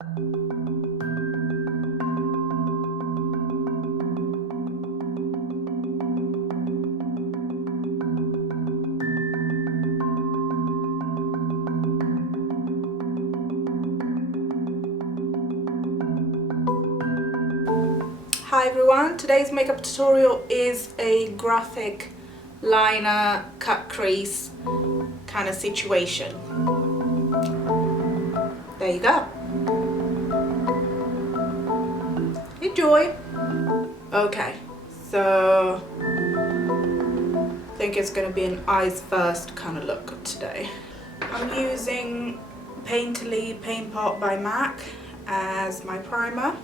Hi everyone, today's makeup tutorial is a graphic liner cut crease kind of situation. There you go. Enjoy. Okay, so I think it's going to be an eyes first kind of look today. I'm using Painterly Paint Pot by MAC as my primer.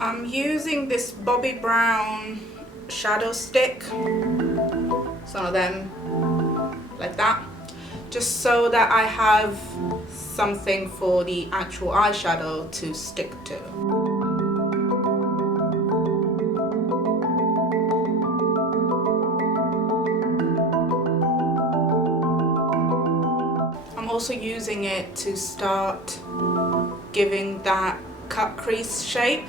I'm using this Bobbi Brown shadow stick, some of them like that, just so that I have something for the actual eyeshadow to stick to. I'm also using it to start giving that cut crease shape.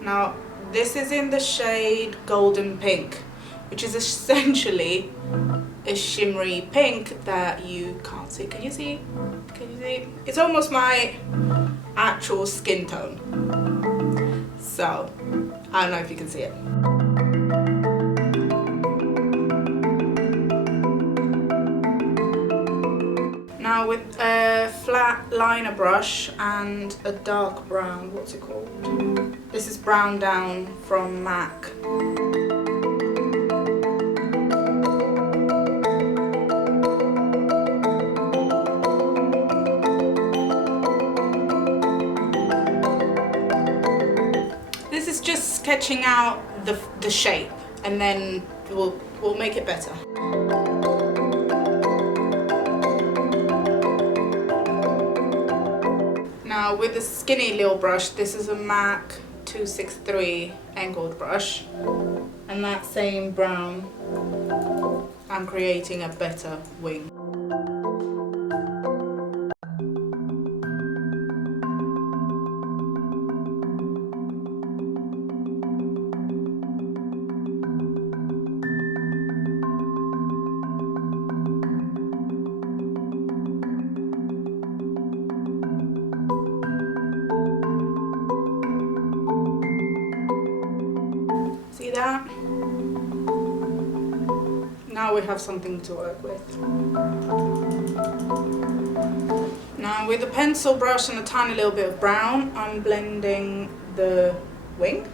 Now this is in the shade Golden Pink, which is essentially a shimmery pink that you can't see. Can you see? Can you see? It's almost my actual skin tone. So I don't know if you can see it. Now with a flat liner brush and a dark brown, what's it called? This is Brown Down from MAC. This is just sketching out the shape, and then we'll make it better. Now with a skinny little brush, this is a MAC 263 angled brush, and that same brown, I'm creating a better wing. See that? Now we have something to work with. Now with a pencil brush and a tiny little bit of brown, I'm blending the wing.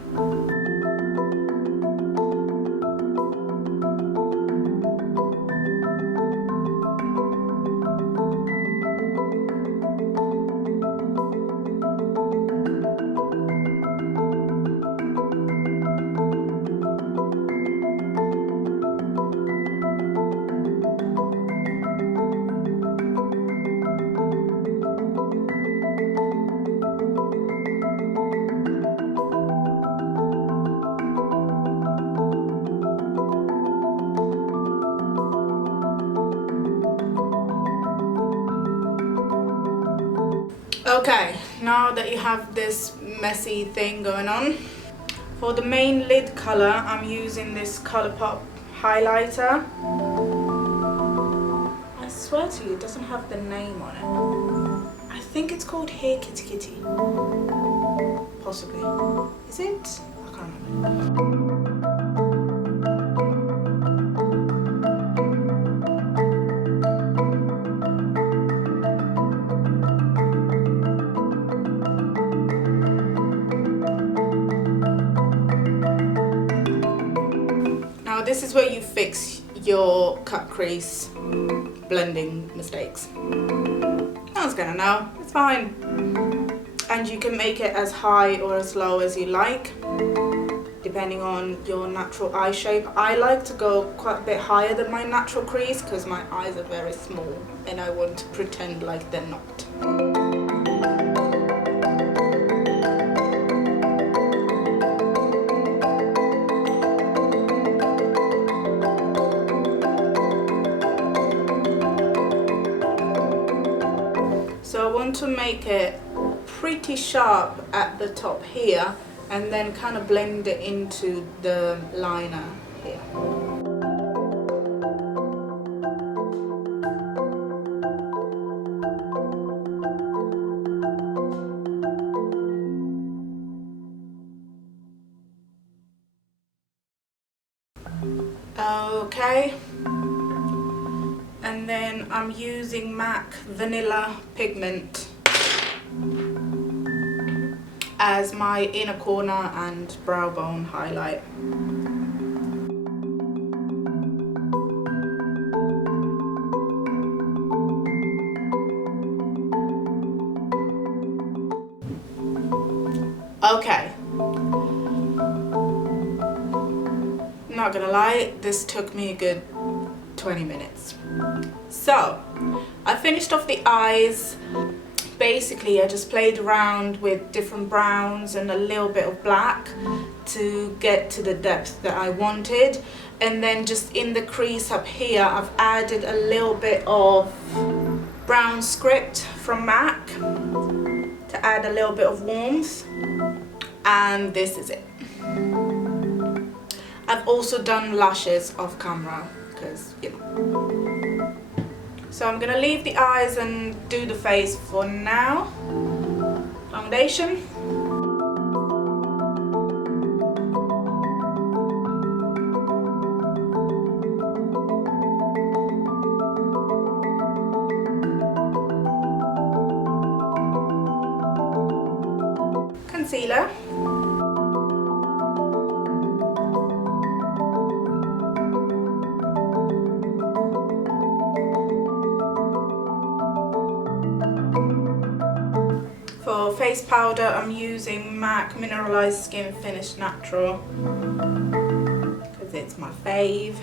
Okay, now that you have this messy thing going on, for the main lid colour, I'm using this Colourpop highlighter. I swear to you, it doesn't have the name on it. I think it's called Here Kitty Kitty. Possibly. Is it? I can't remember. This is where you fix your cut crease blending mistakes. No one's gonna know, it's fine. And you can make it as high or as low as you like, depending on your natural eye shape. I like to go quite a bit higher than my natural crease because my eyes are very small and I want to pretend like they're not. want to make it pretty sharp at the top here and then kind of blend it into the liner here. Okay, and then I'm using MAC Vanilla Pigment as my inner corner and brow bone highlight. Okay. Not gonna lie, this took me a good 20 minutes. So, I finished off the eyes. Basically, I just played around with different browns and a little bit of black to get to the depth that I wanted. And then just in the crease up here, I've added a little bit of brown script from MAC to add a little bit of warmth. And this is it. I've also done lashes off camera because, you know. So I'm gonna leave the eyes and do the face for now. Foundation. Concealer. For face powder, I'm using MAC Mineralized Skin Finish Natural because it's my fave.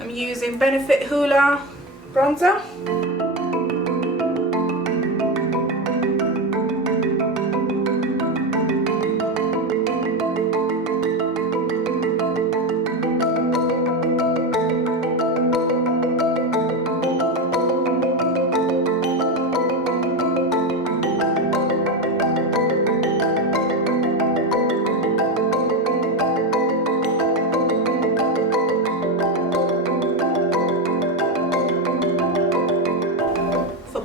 I'm using Benefit Hoola bronzer.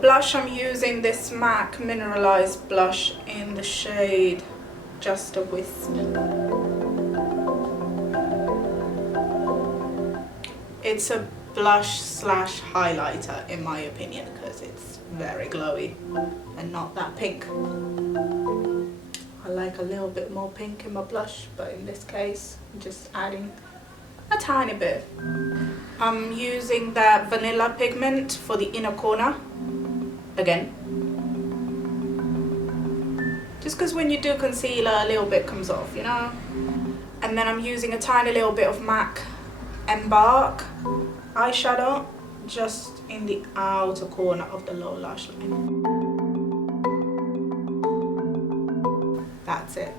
Blush, I'm using this MAC Mineralized blush in the shade Just a Wisp. It's a blush slash highlighter in my opinion because it's very glowy and not that pink. I like a little bit more pink in my blush, but in this case I'm just adding a tiny bit. I'm using that vanilla pigment for the inner corner again, just because when you do concealer a little bit comes off, you know. And then I'm using a tiny little bit of MAC Embark eyeshadow just in the outer corner of the lower lash line. That's it.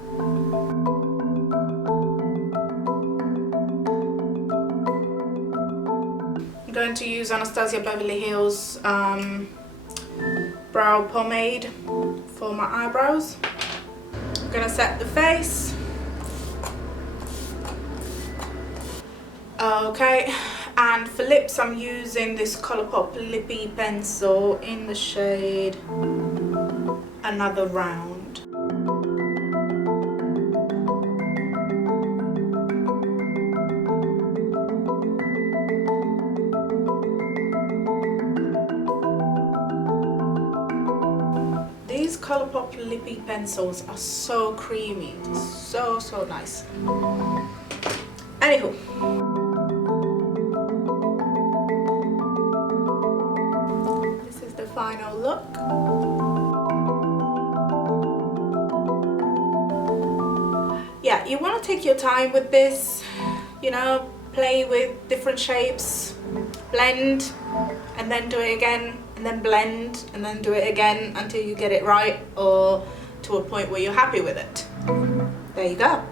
I'm going to use Anastasia Beverly Hills brow pomade for my eyebrows. I'm gonna set the face. Okay, and for lips I'm using this Colourpop Lippy pencil in the shade Another Round. These Colourpop Lippy pencils are so creamy, so nice. Anywho, this is the final look. Yeah, you want to take your time with this, you know, play with different shapes, blend, and then do it again, and then blend, and then do it again until you get it right or to a point where you're happy with it. There you go.